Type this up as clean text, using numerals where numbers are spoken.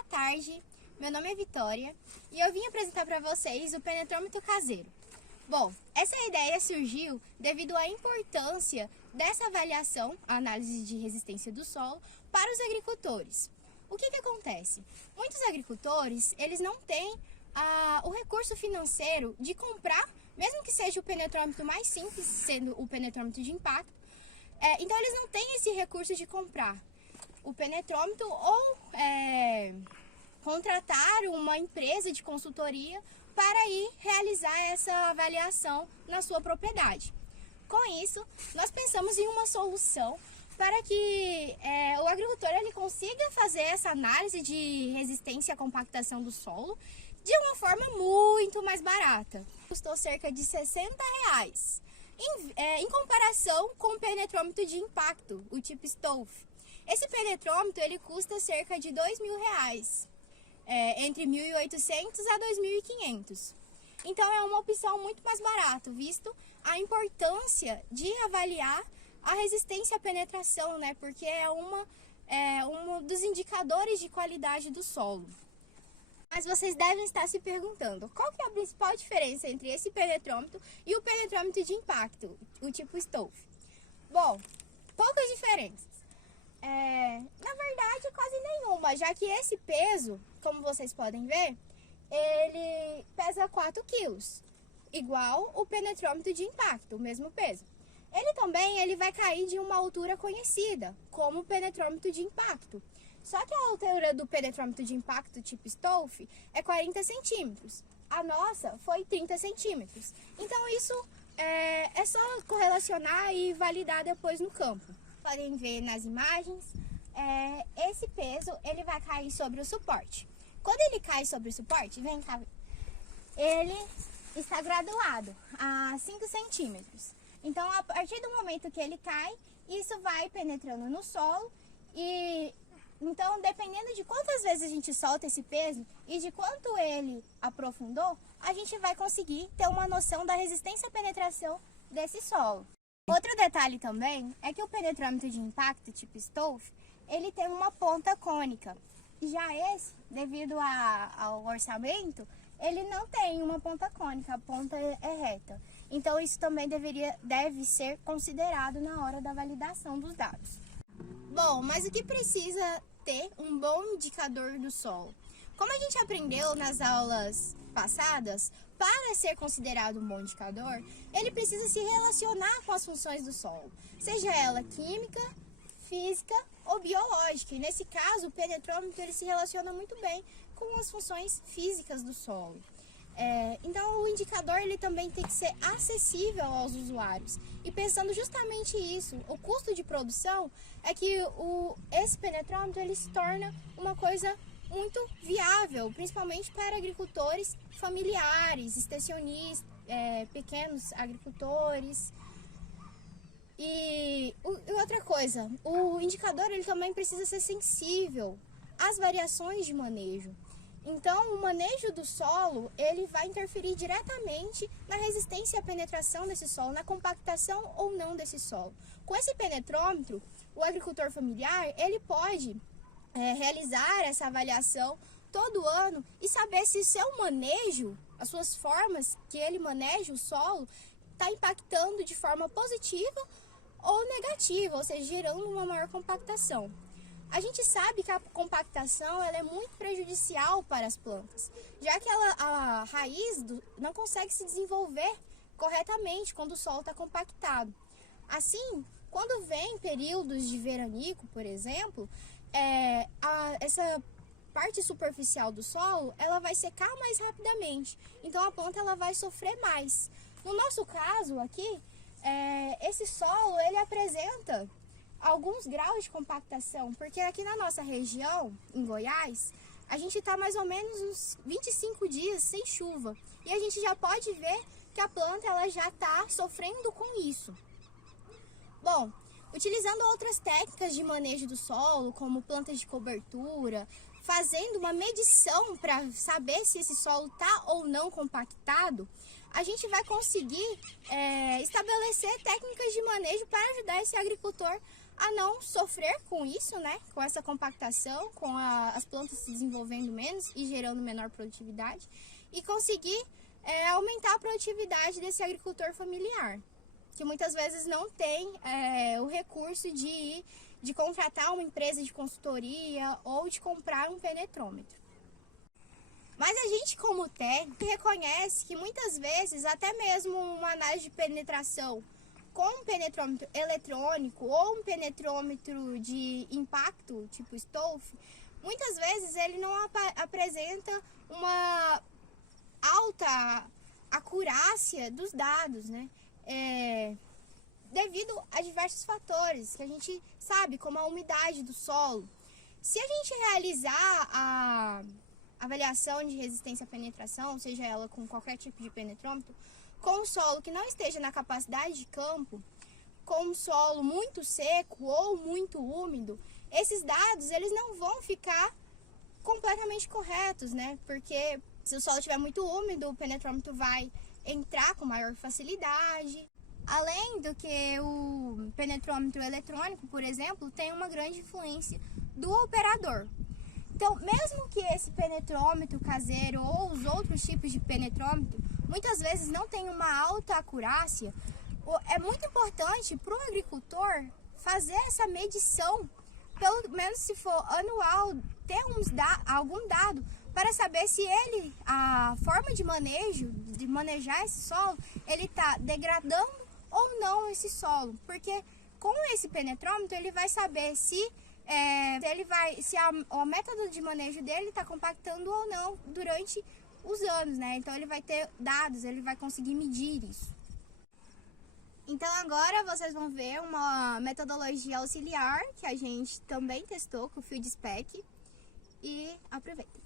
Boa tarde, meu nome é Vitória e eu vim apresentar para vocês o penetrômetro caseiro. Bom, essa ideia surgiu devido à importância dessa avaliação, a análise de resistência do solo, para os agricultores. O que acontece? Muitos agricultores, eles não têm o recurso financeiro de comprar, mesmo que seja o penetrômetro mais simples, sendo o penetrômetro de impacto, então eles não têm esse recurso de comprar o penetrômetro ou contratar uma empresa de consultoria para ir realizar essa avaliação na sua propriedade. Com isso, nós pensamos em uma solução para que o agricultor ele consiga fazer essa análise de resistência à compactação do solo de uma forma muito mais barata. Custou cerca de R$60, em comparação com o penetrômetro de impacto, o tipo Stolf. Esse penetrômetro ele custa cerca de R$2.000, entre 1.800 a 2.500. Então é uma opção muito mais barata, visto a importância de avaliar a resistência à penetração, né? Porque é um dos indicadores de qualidade do solo. Mas vocês devem estar se perguntando, qual que é a principal diferença entre esse penetrômetro e o penetrômetro de impacto, o tipo Stolf? Bom, poucas diferenças. Na verdade, quase nenhuma, já que esse peso, como vocês podem ver, ele pesa 4 quilos, igual o penetrômetro de impacto, o mesmo peso. Ele vai cair de uma altura conhecida, como o penetrômetro de impacto. Só que a altura do penetrômetro de impacto tipo Stolf é 40 centímetros. A nossa foi 30 centímetros. Então isso é só correlacionar e validar depois no campo. Podem ver nas imagens, esse peso ele vai cair sobre o suporte. Quando ele cai sobre o suporte, vem cá, ele está graduado a 5 centímetros. Então, a partir do momento que ele cai, isso vai penetrando no solo e então, dependendo de quantas vezes a gente solta esse peso e de quanto ele aprofundou, a gente vai conseguir ter uma noção da resistência à penetração desse solo. Outro detalhe também é que o penetrômetro de impacto tipo Stolf, ele tem uma ponta cônica. Já esse, devido ao orçamento, ele não tem uma ponta cônica, a ponta é reta. Então isso também deve ser considerado na hora da validação dos dados. Bom, mas o que precisa ter um bom indicador do solo? Como a gente aprendeu nas aulas passadas, para ser considerado um bom indicador, ele precisa se relacionar com as funções do solo, seja ela química, física ou biológica. E nesse caso, o penetrômetro ele se relaciona muito bem com as funções físicas do solo. Então, o indicador ele também tem que ser acessível aos usuários. E pensando justamente isso, o custo de produção é que esse penetrômetro ele se torna uma coisa muito viável, principalmente para agricultores familiares, extensionistas, pequenos agricultores. E outra coisa, o indicador ele também precisa ser sensível às variações de manejo. Então, o manejo do solo, ele vai interferir diretamente na resistência à penetração desse solo, na compactação ou não desse solo. Com esse penetrômetro, o agricultor familiar, ele pode realizar essa avaliação todo ano e saber se o seu manejo, as suas formas que ele maneja o solo, está impactando de forma positiva ou negativa, ou seja, gerando uma maior compactação. A gente sabe que a compactação ela é muito prejudicial para as plantas, já que a raiz não consegue se desenvolver corretamente quando o solo está compactado. Assim, quando vem períodos de veranico, por exemplo, essa parte superficial do solo ela vai secar mais rapidamente, então a planta ela vai sofrer mais. No nosso caso aqui, esse solo ele apresenta alguns graus de compactação, porque aqui na nossa região, em Goiás, a gente está mais ou menos uns 25 dias sem chuva. E a gente já pode ver que a planta ela já está sofrendo com isso. Bom, utilizando outras técnicas de manejo do solo, como plantas de cobertura, fazendo uma medição para saber se esse solo está ou não compactado, a gente vai conseguir estabelecer técnicas de manejo para ajudar esse agricultor a não sofrer com isso, né? Com essa compactação, com as plantas se desenvolvendo menos e gerando menor produtividade, e conseguir aumentar a produtividade desse agricultor familiar, que muitas vezes não tem o recurso de contratar uma empresa de consultoria ou de comprar um penetrômetro. Mas a gente, como técnico, reconhece que muitas vezes até mesmo uma análise de penetração com um penetrômetro eletrônico ou um penetrômetro de impacto, tipo Stolf, muitas vezes ele não apresenta uma alta acurácia dos dados, né? Devido a diversos fatores que a gente sabe, como a umidade do solo. Se a gente realizar a avaliação de resistência à penetração, seja ela com qualquer tipo de penetrômetro, com um solo que não esteja na capacidade de campo, com um solo muito seco ou muito úmido, esses dados eles não vão ficar completamente corretos, né? Porque se o solo estiver muito úmido, o penetrômetro vai entrar com maior facilidade. Além do que o penetrômetro eletrônico, por exemplo, tem uma grande influência do operador. Então, mesmo que esse penetrômetro caseiro ou os outros tipos de penetrômetro muitas vezes não tenham uma alta acurácia, é muito importante para o agricultor fazer essa medição, pelo menos se for anual, ter algum dado para saber se a forma de manejar esse solo, ele está degradando ou não esse solo, porque com esse penetrômetro ele vai saber se o método de manejo dele está compactando ou não durante os anos, né? Então ele vai ter dados, ele vai conseguir medir isso. Então agora vocês vão ver uma metodologia auxiliar que a gente também testou com o Field Spec e aproveitem!